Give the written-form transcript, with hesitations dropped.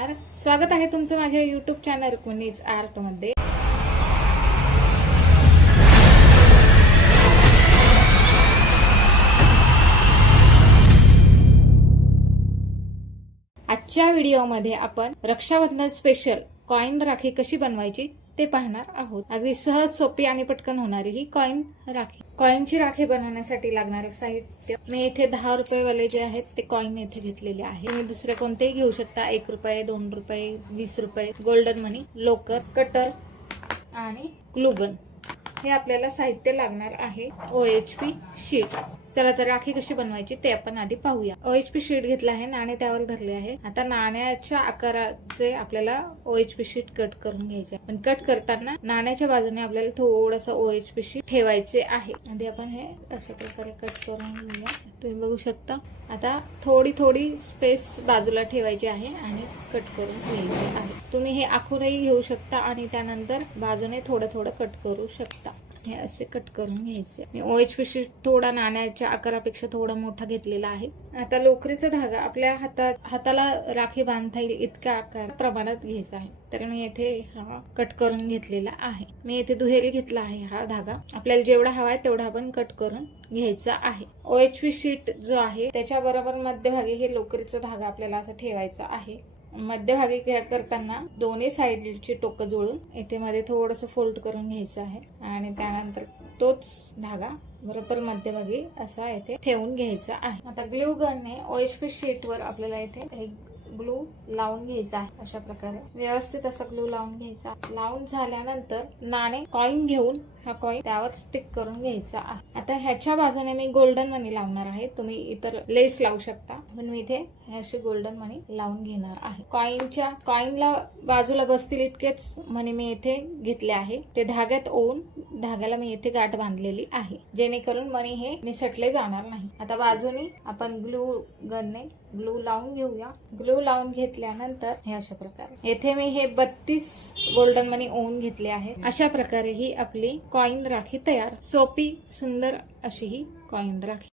नमस्कार, स्वागत आहे तुमचं माझ्या YouTube चॅनल रुक्मिणीज आर्ट मध्ये। आजच्या व्हिडिओमध्ये आपण रक्षाबंधन स्पेशल कॉइन राखी कशी बनवायची ते पाहणार आहोत। अगदी सहज, सोपी आणि पटकन होणारी ही कॉइन राखी। कॉइनची राखी बनवण्यासाठी लागणारे साहित्य मी येथे 10 रुपये वाले जे आहेत ते कॉइन येथे घेतलेले आहे। तुम्ही दुसरे कोणतेही घेऊ शकता। 1 रुपये, 2 रुपये, 20 रुपये, गोल्डन मनी, लोकर, कटर आणि ग्लूगन हे आपल्याला साहित्य लागणार आहे। OHP sheet. चला तर राखी कशी बनवायची ते आपण आधी पाहूया। OHP शीट घेतला आहे, नाणे त्यावर धरले आहे। आता नाण्याच्या आकाराचे आपल्याला OHP शीट कट करून घ्यायचे आहे। पण कट करताना नाण्याच्या बाजूने आपल्याला थोडंसं OHP शीट ठेवायचे आहे। आधी आपण हे अशा प्रकारे कट करून घेऊया। तुम्ही बघू शकता। आता थोडी थोडी स्पेस बाजूला ठेवायची आहे आणि कट करून घ्यायचे आहे। तुम्ही हे आखूनही घेऊ शकता आणि त्यानंतर बाजूने थोडं थोडं कट करू शकता। हे असे कट करून घ्यायचे। मी OHP शीट थोडा नाण्याच्या आकारापेक्षा थोडा मोठा घेतलेला आहे। आता लोकरीचा धागा आपल्या हाताला राखी बांधता येईल इतक्या आकार प्रमाणात घ्यायचा आहे। तर मी येथे हा कट करून घेतलेला आहे। मी येथे दुहेरी घेतला आहे हा धागा। आपल्याला जेवढा हवा आहे तेवढा आपण कट करून घ्यायचा आहे। OHP शीट जो आहे त्याच्या बरोबर मध्यभागी हे लोकरीचा धागा आपल्याला असं ठेवायचा आहे। मध्यभागी करताना दोन्ही साइडची टोकं जुळून इथे मध्ये थोडंसं फोल्ड करून घ्यायचं आहे आणि त्यानंतर तोच धागा बरोबर मध्यभागी असा इथे ठेवून घ्यायचा आहे। आता ग्लू गनने OHP शीट वर आपल्याला इथे एक ग्लू लावून घ्यायचा आहे। अशा प्रकारे व्यवस्थित असा ग्लू लावून घ्यायचा। लावून झाल्यानंतर नाणे कॉइन घेऊन हा कॉइन त्यावर स्टिक करून घ्यायचा आहे। आता ह्याच्या बाजूने मी गोल्डन मनी लावणार आहे। तुम्ही इतर लेस लावू शकता, पण मी इथे अशी गोल्डन मनी लावून घेणार आहे। कॉइनला बाजूला बसतील इतकेच मनी मी इथे घेतले आहे। ते धाग्यात ओवून धाग्याला मी इथे गाठ बांधलेली आहे, जेणेकरून मनी हे निसटले जाणार नाही। आता बाजूने आपण ग्लू गनने ग्लू लावून घेऊया। ग्लू लावून घेतल्यानंतर हे अशा प्रकारे येथे मी हे 32 गोल्डन मनी ओवून घेतले आहेत। अशा प्रकारे ही आपली कॉइन राखी तयार। सोपी, सुंदर अशी ही कॉइन राखी।